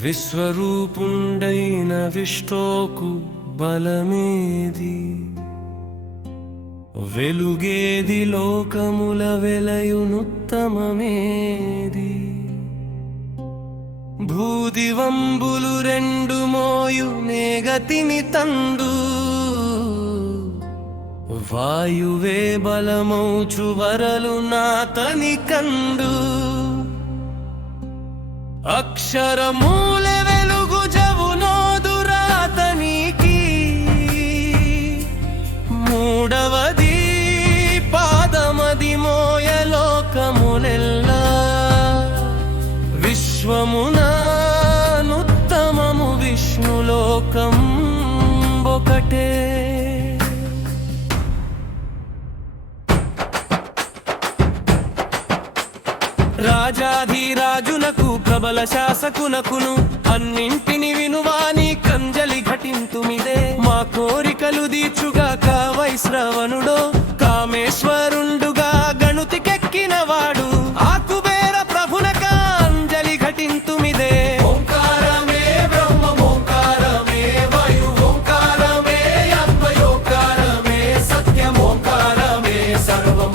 విశ్వరూపుండైన విష్ణోకు బలమేది? వెలుగేది లోకముల వెలయునుత్తమమేది? భూదివంబులు రెండు మోయు నేగతిని తండు, వాయువే బలమౌచు వరలు నాతని కండు. అక్షరమూల వెలుగు జవునోదురాతనికి, మూడవది పాదమది మోయలోకములెల్లా. విశ్వమునానుత్తమము విష్ణులోకం ఒకటే. రాజాధిరాజునకు ప్రబల శాసకునకును అన్నింటిని వినువాని కంజలి ఘటింతుమిదే. మా కోరికలు దీర్చుగాక వైశ్రవణుడో, కామేశ్వరుండుగా గణుతికెక్కినవాడు. ఆకుబేర ప్రభునక అంజలి ఘటింతుమిదే. ఓంకారమే బ్రహ్మం, ఓంకారమే వాయు, ఓంకారమే అద్వయోకారమే సత్యం, ఓంకారమే సర్వం,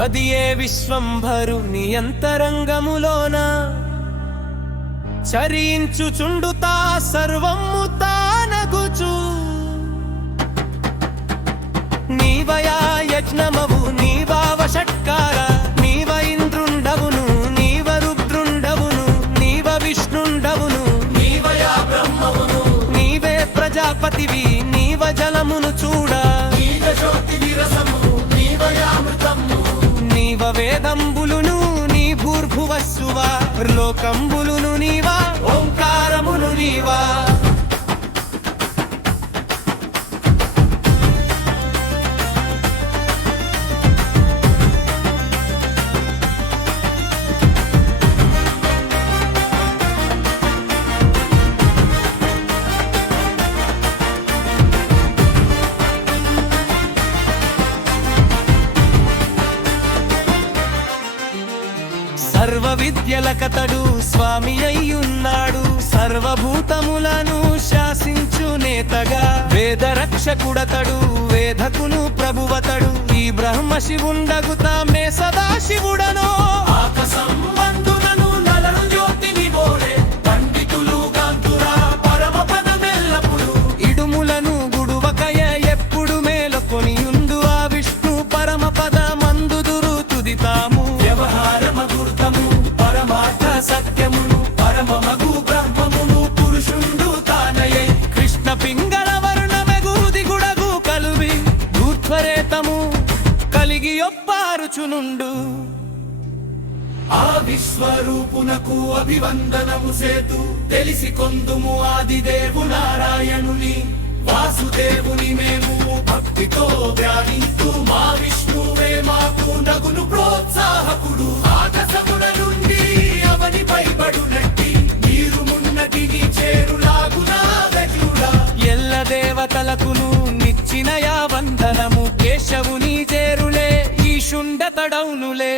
అది ఏ విశ్వంభరుని అంతరంగములోన చరించుచుండుతా సర్వము తానగుచు. నీవయా యజ్ఞమవు, నీవావ షట్కార, నీవ ఇంద్రుండవును, నీవ రుద్రుండవును, నీవ విష్ణుండవును, నీవయా బ్రహ్మవును, నీవే ప్రజాపతివి, నీవ జలమును చూడ, నీవ జ్యోతివి రసము, నీవయామృతము, నీవ వేదంబులును, నీ భూర్భువస్సువా, లోకంబులును నీవా, ఓంకారమును నీవా. సర్వ విద్యలకతడు స్వామి అయ్యున్నాడు, సర్వభూతములను శాసించు నేతగా. వేద రక్షకుడతడు, వేదకును ప్రభువతడు, ఈ బ్రహ్మ శివుండగుతా మే సదా శివుడనో. ఆకసంబంధులను నలను జ్యోతిని బోలే, పండితులు గాంతురా పరమ పదమెల్లప్పుడు. ఇడుములను గుడువకయ ఎప్పుడు మేలకొని ఉండు, ఆ విష్ణు పరమ పద మందుదురు తుదితాము. వ్యవహారమగుర్తము పరమార్థ సత్యమును, పరమమగు బ్రహ్మమును పురుషుండు తానయే. కృష్ణ పింగళ వర్ణమెగూది గుడగు కలువి, ఊర్ధ్వరేతము కలిగి ఒప్పారుచునుండు. ఆ విశ్వరూపునకు అభివందనము సేతు, తెలిసి కొందుము ఆదిదేవు నారాయణుని. వాసుదేవుని మేము భక్తితో ధ్యానింతు, మా విష్ణువే మాకు నగును ప్రోత్సాహకుడు. ఆకాశముల నుండి అవనిపై బడునట్టి, నీరు మున్నటిని చేరులాగునా వెలుడా. ఎల్ల దేవతలకును నిచ్చిన యా వందనము, కేశవుని చేరులే ఈశుండతడౌనులే.